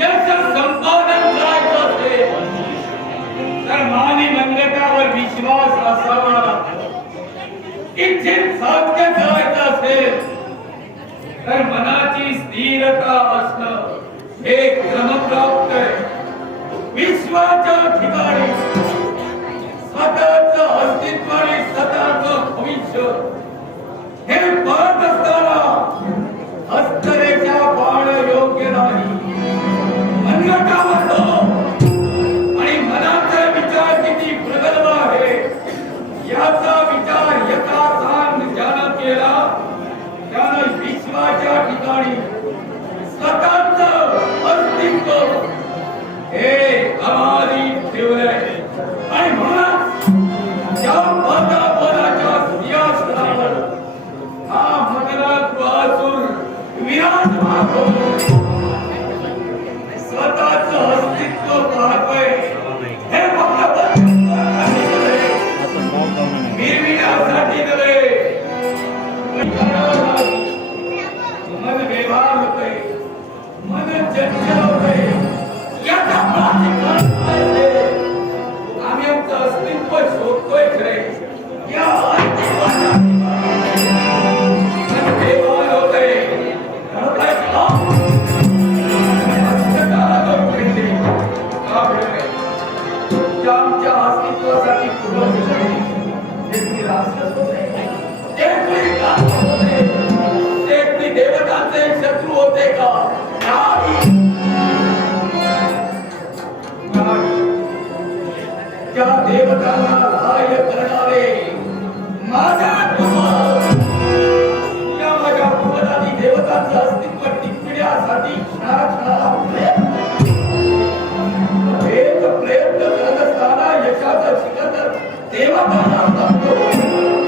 यश संपादन करायचं असेल तर मानी मनगटावर विश्वास असावा. इच्छित साध्य करायचं असेल तर मनाची स्थिरता असणं हे क्रमप्राप्त आहे. विश्वाच्या ठिकाणी स्वतःचं अस्तित्व आणि स्वतःचं भविष्य हे पाहत असताना हस्तरेखा पाहणं योग्य नाही. मनगटावर तो आणि मनाचा विचार किती प्रगल्भ आहे याचा विचार यथासांग ज्यानं केला त्यानं विश्वाच्या ठिकाणी स्वतःचं अस्तित्व हे अबाधित ठेवलंय. आणि म्हणून या पदाच्या सिंहासनावर हा मकरासुर विराजमान होतो. स्वतःचं अस्तित्व पाहतोय हे फक्त मिरविण्यासाठी नव्हे. मन व्यवहार होतोय, मन चंचल होतोय. याचा आम्ही आमचं अस्तित्व शोधतोय खरे. या अस्तित्वाचा व्यवहार होतोय. आमच्या अस्तित्वासाठी देवतांचे शत्रू होते का? त्या देवतांना सहाय्य करणारे माझ्या पूर्वजांनी देवतांचं अस्तित्व टिकविण्यासाठी क्षणाक्षणाला प्रयत्न करत असताना यशाचं शिखर देवतांना